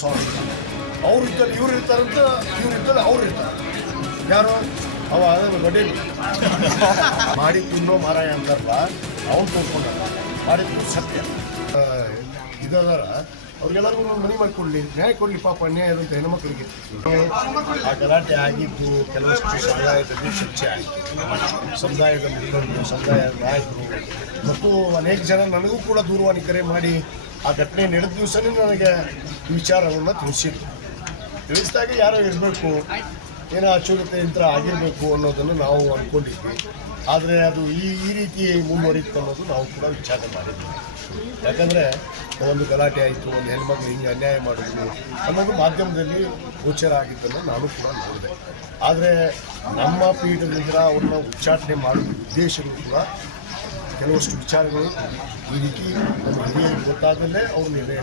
ಸ್ವಾಮಿ. ಅವ್ರು ಇದ್ದಲ್ಲಿ ಇವ್ರು ಇರ್ತಾರಂತ, ಇವ್ರು ಇದ್ದಲ್ಲಿ ಅವ್ರು ಇರ್ತಾರೆ. ಯಾರು ಅವ ಬಡ್ಡಿ ಮಾಡಿ ತಿನ್ನೋ ಮಾರಾಯ ಅಂತಾರಲ್ಲ, ಅವ್ನು ತೋರ್ಕೊಂಡ ಮಾಡಿದ್ದು ಸತ್ಯ. ಇದರ ಅವ್ರಿಗೆಲ್ಲರಿಗೂ ಮನೆ ಮಾಡಿಕೊಡ್ಲಿ, ನ್ಯಾಯ ಕೊಡಲಿ. ಪಾಪ ಅನ್ಯಾಯ ಅಂತ ಹೆಣ್ಮಕ್ಳಿಗೆ ಆ ಗಲಾಟೆ ಆಗಿದ್ದು ಕೆಲವಷ್ಟು ಸಮುದಾಯದಲ್ಲಿ ಚರ್ಚೆ ಆಯಿತು. ಸಮುದಾಯದ ಮುಖಂಡರು, ಸಮುದಾಯದ ನಾಯಕರು ಮತ್ತು ಅನೇಕ ಜನ ನನಗೂ ಕೂಡ ದೂರವಾಣಿ ಕರೆ ಮಾಡಿ ಆ ಘಟನೆ ನಡೆದ ದಿವಸನೇ ನನಗೆ ವಿಚಾರವನ್ನು ತಿಳಿಸಿದಾಗ ಯಾರೋ ಇರಬೇಕು, ಏನೋ ಅಚೂಕತೆ ಯಂತ್ರ ಆಗಿರಬೇಕು ಅನ್ನೋದನ್ನು ನಾವು ಅಂದ್ಕೊಂಡಿದ್ವಿ. ಆದರೆ ಅದು ಈ ರೀತಿ ಮುಂದುವರಿತು ಅನ್ನೋದು ನಾವು ಕೂಡ ವಿಚಾರ ಮಾಡಿದ್ವಿ. ಯಾಕಂದರೆ ಒಂದು ಗಲಾಟೆ ಆಯಿತು, ಒಂದು ಹೆಣ್ಮಕ್ಳು ಹಿಂಗೆ ಅನ್ಯಾಯ ಮಾಡಿದ್ರು ಅನ್ನೋದು ಮಾಧ್ಯಮದಲ್ಲಿ ಗೋಚರ ಆಗಿದ್ದನ್ನು ನಾನು ಕೂಡ ನೋಡಿದೆ. ಆದರೆ ನಮ್ಮ ಪೀಠದಿಂದ ಅವ್ರನ್ನ ಉಚ್ಚಾಟನೆ ಮಾಡುವ ಉದ್ದೇಶಗಳು ಕೂಡ ಕೆಲವಷ್ಟು ವಿಚಾರಗಳು ಈ ರೀತಿ ನಮ್ಮ ಹಿರಿಯರಿಗೆ ಗೊತ್ತಾದಲ್ಲೇ ಅವರು ನಿರ್ಣಯ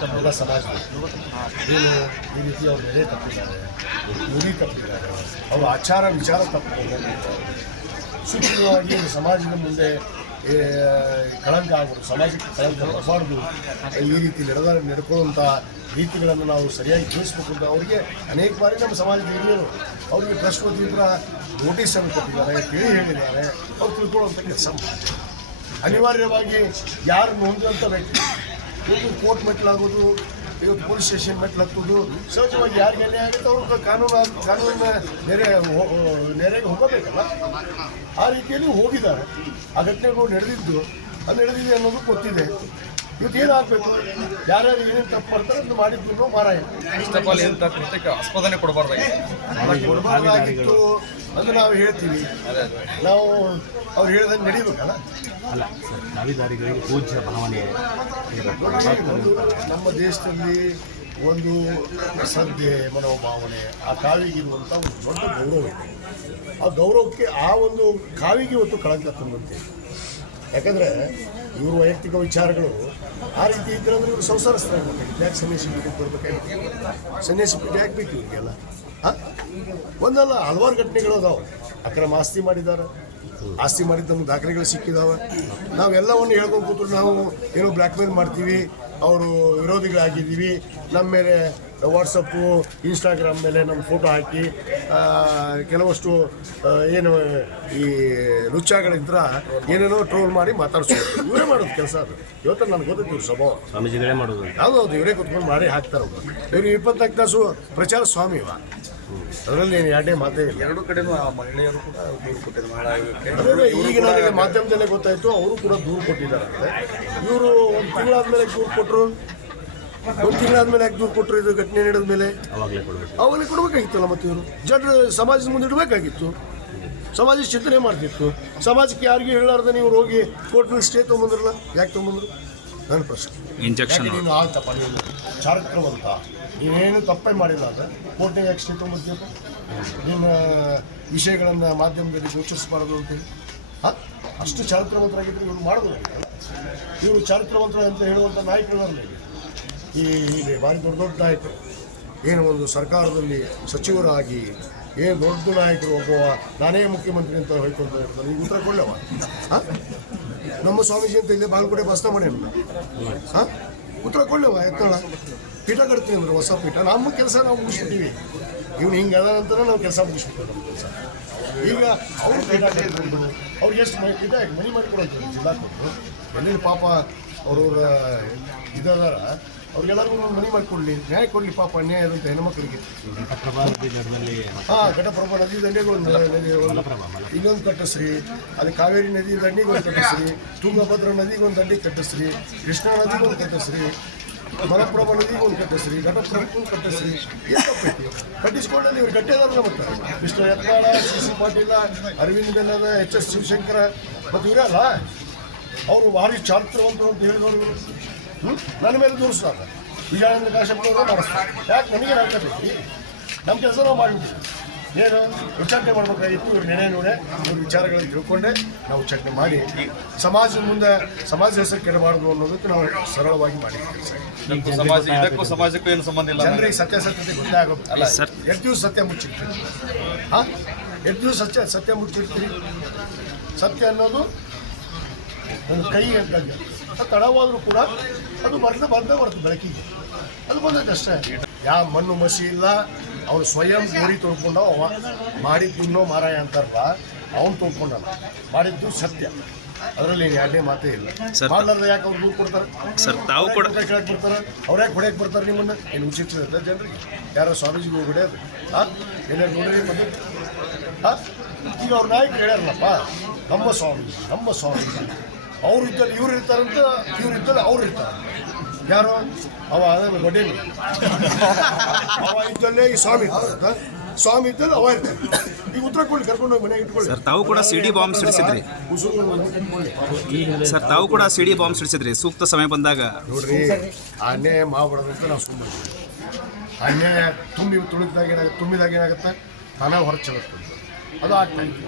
ತಪ್ಪಿಲ್ಲ. ಸಮಾಜದಲ್ಲಿ ಏನು ಈ ರೀತಿ ಅವ್ರು ನೆಲೆ ತಪ್ಪಿದ್ದಾರೆ, ನುಡಿ ತಪ್ಪಿದ್ದಾರೆ, ಅವ್ರ ಆಚಾರ ವಿಚಾರ ತಪ್ಪಿದ್ದಾರೆ, ಸೂಕ್ಷ್ಮವಾಗಿ ಸಮಾಜದ ಮುಂದೆ ಕಳಂಕ ಆಗೋದು, ಸಮಾಜಕ್ಕೆ ಕಳಂಕ ಬರಬಾರ್ದು, ಈ ರೀತಿ ನಡ್ಕೊಳ್ಳುವಂಥ ರೀತಿಗಳನ್ನು ನಾವು ಸರಿಯಾಗಿ ತಿಳಿಸ್ಬೇಕು ಅಂತ ಅವರಿಗೆ ಅನೇಕ ಬಾರಿ ನಮ್ಮ ಸಮಾಜದ ಹಿರಿಯರು ಅವರಿಗೆ ಟ್ರಸ್ಟ್ ವತಿಯಿಂದ ನೋಟಿಸನ್ನು ಕೊಟ್ಟಿದ್ದಾರೆ, ತಿಳಿ ಹೇಳಿದ್ದಾರೆ. ಅವ್ರು ತಿಳ್ಕೊಳ್ಳುವಂಥ ಕೆಲಸ ಮಾಡ್ತಾರೆ. ಅನಿವಾರ್ಯವಾಗಿ ಯಾರು ಹೊಂದಿದಂಥ ವ್ಯಕ್ತಿ ಇವತ್ತು ಕೋರ್ಟ್ ಮೆಟ್ಲಾಗೋದು, ಇವತ್ತು ಪೊಲೀಸ್ ಸ್ಟೇಷನ್ ಮೆಟ್ಲು ಹತ್ತೋದು ಸಹಜವಾಗಿ ಯಾರಿಗೆ ಅನ್ಯಾಯ ಆಗುತ್ತೆ ಅವ್ರಿಗೆ ಕಾನೂನಿನ ನೆರೆಗೆ ಹೋಗಬೇಕಲ್ಲ. ಆ ರೀತಿಯಲ್ಲಿ ಹೋಗಿದ್ದಾರೆ. ಆ ಘಟನೆಗಳು ನಡೆದಿದೆ ಅನ್ನೋದು ಗೊತ್ತಿದೆ. ಇವತ್ತು ಏನಾಗಬೇಕು, ಯಾರ್ಯಾರು ಏನೇನು ತಪ್ಪು ಮಾಡ್ತಾರೆ ಅದನ್ನು ಮಾಡಿದ್ದು ಮಾರಾಯ. ಆಸ್ಪದನೆ ಕೊಡಬಾರ್ದಾಗಿತ್ತು ಅದು ನಾವು ಹೇಳ್ತೀವಿ. ನಾವು ಅವ್ರು ಹೇಳ್ದಂಗೆ ನಡೀಬೇಕಲ್ಲ. ಅಲ್ಲ ಸರ್, ನಾವಿದಾರಿಗಳಿಗೆ ಪೂಜ್ಯ ಭಾವನೆ ನಮ್ಮ ದೇಶದಲ್ಲಿ ಒಂದು ಶ್ರದ್ಧೆ, ಮನೋಭಾವನೆ, ಆ ಕಾವಿಗಿರುವಂಥ ಒಂದು ದೊಡ್ಡ ಗೌರವ ಇದೆ. ಆ ಗೌರವಕ್ಕೆ ಆ ಒಂದು ಕಾವಿಗೆ ಇವತ್ತು ಕಳಂಕ ತಂದಂತೆ. ಯಾಕಂದರೆ ಇವರು ವೈಯಕ್ತಿಕ ವಿಚಾರಗಳು ಆ ರೀತಿ ಇದ್ರೆ ಅಂದರೆ ಇವರು ಸಂಸಾರಸ್ಥರಾಗಿ ಬೇಕಾಗಿತ್ತು. ಯಾಕೆ ಸನ್ಯಾಸಿ ಪೀಠಕ್ಕೆ ಬರಬೇಕಾಗಿತ್ತು? ಸನ್ಯಾಸಿ ಪೀಠ ಯಾಕೆ ಬೇಕು ಇವರಿಗೆಲ್ಲ? ಒಂದಲ್ಲ ಹಲವಾರು ಘಟನೆಗಳು ಅದಾವೆ. ಅಕ್ರಮ ಆಸ್ತಿ ಮಾಡಿದ್ದಾರೆ, ಆಸ್ತಿ ಮಾಡಿದ್ದು ನಮ್ಗೆ ದಾಖಲೆಗಳು ಸಿಕ್ಕಿದಾವೆ. ನಾವೆಲ್ಲವನ್ನು ಹೇಳ್ಕೊಂಡು ಕೂತ್ರು ನಾವು ಏನೋ ಬ್ಲ್ಯಾಕ್ ಮೇಲ್ ಮಾಡ್ತೀವಿ, ಅವರು ವಿರೋಧಿಗಳಾಗಿದ್ದೀವಿ, ನಮ್ಮ ಮೇಲೆ ವಾಟ್ಸಪ್ಪು ಇನ್ಸ್ಟಾಗ್ರಾಮ್ ಮೇಲೆ ನಮ್ಮ ಫೋಟೋ ಹಾಕಿ ಕೆಲವಷ್ಟು ಏನು ಈ ಲುಚ್ಚಾಗಳಿಂದ ಏನೇನೋ ಟ್ರೋಲ್ ಮಾಡಿ ಮಾತಾಡ್ಸೋದು, ಇವರೇ ಮಾಡೋದು ಕೆಲಸ. ಅದು ಇವತ್ತು ನನಗೆ ಗೊತ್ತೈತಿ ಇವ್ರ ಸ್ವಭಾವ. ಸ್ವಾಮೀಜಿಗಳೇ ಮಾಡೋದು ಯಾವುದೌದು ಇವರೇ ಕೂತ್ಕೊಂಡು ಮಾಡಿ ಹಾಕ್ತಾರೆ. ಇವರು 24 ತಾಸು ಪ್ರಚಾರ ಸ್ವಾಮಿ ಇವ. ಅದರಲ್ಲಿ ಏನು ಎರಡೇ ಮಾತೇ ಇಲ್ಲ. ಎರಡೂ ಕಡೆನೂ ಮಹಿಳೆಯರು ಕೂಡ ದೂರು ಕೊಟ್ಟಿದ್ದಾರೆ. ಈಗ ನನಗೆ ಮಾಧ್ಯಮದಲ್ಲೇ ಗೊತ್ತಾಯಿತು ಅವರು ಕೂಡ ದೂರು ಕೊಟ್ಟಿದ್ದಾರೆ. ಇವರು ಒಂದು ತಿಂಗಳಾದ್ಮೇಲೆ ದೂರು ಕೊಟ್ಟರು. ಒಂದು ತಿಂಗಳಾದ್ಮೇಲೆ ಯಾಕೆ ದೂರು ಕೊಟ್ಟರು? ಇದು ಘಟನೆ ನಡೆದ ಮೇಲೆ ಅವಾಗಲೇ ಕೊಡಬೇಕಾಗಿತ್ತಲ್ಲ. ಮತ್ತು ಇವರು ಜನರು ಸಮಾಜದ ಮುಂದೆ ಇಡಬೇಕಾಗಿತ್ತು. ಸಮಾಜ ಚಿಂತನೆ ಮಾಡ್ತಿತ್ತು. ಸಮಾಜಕ್ಕೆ ಯಾರಿಗೂ ಹೇಳಾರ್ದೆ ನೀವು ಹೋಗಿ ಕೋರ್ಟ್ನಲ್ಲಿ ಸ್ಟೇ ತೊಗೊಂಬಂದ್ರಲ್ಲ, ಯಾಕೆ ತೊಗೊಂಬಂದ್ರು? ನನ್ನ ಪ್ರಶ್ನೆ. ಇಂಜೆಕ್ಷನ್ ನೀನು ಆಯ್ತಪ್ಪ, ನೀನು ಚಾರಿತ್ರವಂತ, ನೀನೇನು ತಪ್ಪೇ ಮಾಡಿಲ್ಲ ಅಂದರೆ ಕೋರ್ಟ್ನಾಗ ಯಾಕೆ ಸ್ಟೇ ತೊಗೊಂಬರ್ತೀಯಪ್ಪ? ನಿಮ್ಮ ವಿಷಯಗಳನ್ನು ಮಾಧ್ಯಮದಲ್ಲಿ ಗೋಚರಿಸಬಾರದು ಅಂತೇಳಿ. ಅಷ್ಟು ಚಾರಿತ್ರವಂತರಾಗಿದ್ದರೆ ಇವರು ಮಾಡೋದು. ಇವರು ಚಾರಿತ್ರವಂತರ ಅಂತ ಹೇಳುವಂಥ ನಾಯಕರಲ್ಲ. ಇಲ್ಲಿ ಭಾರಿ ದೊಡ್ಡ ದೊಡ್ಡ ನಾಯಕರು, ಏನು ಒಂದು ಸರ್ಕಾರದಲ್ಲಿ ಸಚಿವರಾಗಿ ಏನು ದೊಡ್ಡ ನಾಯಕರು, ಒಬ್ಬ ನಾನೇ ಮುಖ್ಯಮಂತ್ರಿ ಅಂತ ಹೇಳ್ಕೊಳ್ತಾ ಇರ್ತಾರೆ. ಈಗ ಉತ್ತರ ಕೊಡಲವ? ನಮ್ಮ ಸ್ವಾಮೀಜಿ ಅಂತ ಇಲ್ಲೇ ಬಾಗಲಕೋಟೆ ಭಾಷಣ ಮಾಡಿ ಉತ್ತರ ಕೊಡಲವ? ಎತ್ತಳ ಪೀಠ ಕಟ್ತೀವಿ ಅಂದ್ರೆ ಹೊಸ ಪೀಠ. ನಮ್ಮ ಕೆಲಸ ನಾವು ಮುಗಿಸ್ಬಿಟ್ಟಿವಿ. ಇವ್ನು ಹಿಂಗೆ ಅದ ನಂತರ ನಾವು ಕೆಲಸ ಮುಗಿಸ್ಬಿಟ್ಟು ನಮ್ಮ ಕೆಲಸ. ಈಗ ಅವ್ರು ಪೀಠ ಕಟ್ಕೊಂಡು ಅವ್ರಿಗೆ ಎಷ್ಟು ಪೀಠ ಮನೆ ಮಾಡಿಕೊಡೋದು ಜಿಲ್ಲಾ ಕೊಟ್ಟು ಎಲ್ಲೆಲ್ಲಿ ಪಾಪ ಅವ್ರವ್ರ ಇದದಾರ ಅವ್ರಿಗೆಲ್ಲರಿಗೂ ಮನೆ ಮಾಡಿಕೊಡ್ಲಿ, ನ್ಯಾಯ ಕೊಡಲಿ. ಪಾಪ ಅನ್ಯಾಯ ಅಂತ ಹೆಣ್ಮಕ್ಳಿಗೆ. ಘಟಪ್ರಭಾ ನದಿ ದಂಡೆಗೆ ಒಂದು ನದಿ, ಇನ್ನೊಂದು ಕಟ್ಟಿಸ್ರಿ. ಅಲ್ಲಿ ಕಾವೇರಿ ನದಿ ದಂಡಿಗೆ ಒಂದು ಕಟ್ಟಿಸ್ರಿ, ತುಂಗಭದ್ರಾ ನದಿಗೆ ಒಂದು ದಂಡಿಗೆ ಕಟ್ಟಿಸ್ರಿ, ಕೃಷ್ಣಾ ನದಿಗೆ ಒಂದು ಕಟ್ಟಿಸ್ರಿ, ಮಲಪ್ರಭಾ ನದಿಗೆ ಒಂದು ಕಟ್ಟಿಸ್ರಿ, ಘಟಪ್ರಭು ಕಟ್ಟಿಸ್ರಿ. ಏನು ತಪ್ಪೈತಿ? ಕಟ್ಟಿಸ್ಕೊಂಡಲ್ಲಿ ಇವ್ರು ಕಟ್ಟಿದಾರಲ್ಲ. ಮತ್ತು ಕೃಷ್ಣ ಯತ್ನಾಳ, ಸಿ ಪಾಟೀಲ, ಅರವಿಂದ್ ಬೆಲ್ಲದ, HS ಶಿವಶಂಕರ ಮತ್ತು ಇವರಲ್ಲ ಅವರು ಭಾರಿ ಚಾರಿತ್ರವಂತರು ಅಂತ ಹೇಳಿದವರು ನನ್ನ ಮೇಲೆ ದೂರಿಸ್ತಾರೆ. ವಿಜಯಾನಂದ ಕಾಶ್ಯಪನವರು ಮಾಡಿಸ್ತಾರೆ. ಯಾಕೆ ನನಗೆ ಆಗಬೇಕು? ನಮ್ಮ ಕೆಲಸ ನಾವು ಮಾಡಿಬಿಟ್ಟು ಏನು ಉಚ್ಚಾಟನೆ ಮಾಡಬೇಕಾಗಿತ್ತು. ಇವ್ರು ನೆನೆ ನೋಡೆ ಇವ್ರ ವಿಚಾರಗಳನ್ನು ತಿಳ್ಕೊಂಡೆ ನಾವು ಉಚ್ಚಾಟನೆ ಮಾಡಿ ಸಮಾಜದ ಮುಂದೆ ಸಮಾಜ ಹೆಸರು ಕೆಡಬಾರ್ದು ಅನ್ನೋದಕ್ಕೆ ನಾವು ಸರಳವಾಗಿ ಮಾಡಿದ್ದೀವಿ. ಸಮಾಜಕ್ಕೂ ಏನು ಸಂಬಂಧ ಇಲ್ಲ. ಜನರಿಗೆ ಸತ್ಯಾಸತ್ಯತೆ ಗೊತ್ತೇ ಆಗೋದು. ಎಷ್ಟು ದಿವಸ ಸತ್ಯ ಮುಚ್ಚಿರ್ತೀರಿ? ಎಷ್ಟು ದಿವಸ ಸತ್ಯ ಮುಚ್ಚಿರ್ತೀರಿ? ಸತ್ಯ ಅನ್ನೋದು ಒಂದು ಕೈ ಅಂತಂಗೆ ತಡವಾದರೂ ಕೂಡ ಅದು ಬಂದೇ ಬರ್ತದೆ ಬೆಳಕಿಗೆ. ಅದು ಬಂದೈತೆ ಅಷ್ಟೇ. ಯಾವ ಮಣ್ಣು ಮಸಿ ಇಲ್ಲ, ಅವ್ನು ಸ್ವಯಂ ಗೋರಿ ತೊಳ್ಕೊಂಡ ಅವ ಮಾಡಿದ್ದು ಮಾರಾಯ ಅಂತಾರಲ್ಲ, ಅವ್ನು ತೊಳ್ಕೊಂಡ ಮಾಡಿದ್ದು ಸತ್ಯ. ಅದರಲ್ಲಿ ಎರಡನೇ ಮಾತೇ ಇಲ್ಲ. ಮಾಡ್ಲಾರ್ದ ಯಾಕೆ ಅವ್ರು ದೂರು ಕೊಡ್ತಾರೆ ಸರ್? ತಾವು ಕೂಡ ಕೇಳಕ್ಕೆ ಬರ್ತಾರೆ, ಅವ್ರು ಯಾಕೆ ಹೊಡೆಯಕ್ಕೆ ಬರ್ತಾರೆ ನಿಮ್ಮನ್ನು? ಏನು ಉಚಿತ ಜನರಿಗೆ? ಯಾರೋ ಸ್ವಾಮೀಜಿಗಳು ಹೊಡೆಯೋದು ಏನಾರು ನೋಡ್ರಿ ಮತ್ತೆ ಈಗ ಅವ್ರ ನಾಯಕರು ಹೇಳ್ಯಾರಲ್ಲಪ್ಪ, ನಮ್ಮ ಸ್ವಾಮೀಜಿ ಅವ್ರು ಇದ್ದಲ್ಲಿ ಇವ್ರು ಇರ್ತಾರಂತ, ಇವ್ರು ಇದ್ದಲ್ಲಿ ಅವ್ರು ಇರ್ತಾರೆ. ಯಾರು ಅವ ಗೊಡ್ಡೇನು ಅವ ಇದ್ದಲ್ಲೇ ಈ ಸ್ವಾಮಿ ಇರ್ತಾರಂತ, ಸ್ವಾಮಿ ಇದ್ದಲ್ಲಿ ಅವ ಇರ್ತಾರೆ. ಈಗ ಉತ್ತರ ಕೊಡ್ಲಿ, ಕರ್ಕೊಂಡು ಹೋಗಿ ಮನೆಗೆ ಇಟ್ಕೊಳ್ಳಿ. ಸರ್, ತಾವು ಕೂಡ ಸಿಡಿ ಬಾಂಬ್ ಸಿಡಿಸಿದ್ರಿ ಸರ್, ತಾವು ಕೂಡ ಸಿಡಿ ಬಾಂಬ್ ಸಿಡಿಸಿದ್ರಿ ಸೂಕ್ತ ಸಮಯ ಬಂದಾಗ. ನೋಡ್ರಿ, ಅನ್ಯಾಯ ಮಾಡ್ಬಿಡೋದಂತ ನಾವು ಸುಮ್ಮನೆ. ಅನ್ಯಾಯ ತುಂಬಿದಾಗ ಏನಾಗುತ್ತೆ, ತಾನಾಗ ಹೊರಗೆ ಚಲೋ ಅದು ಆಗ್ತಾ ಇತ್ತು.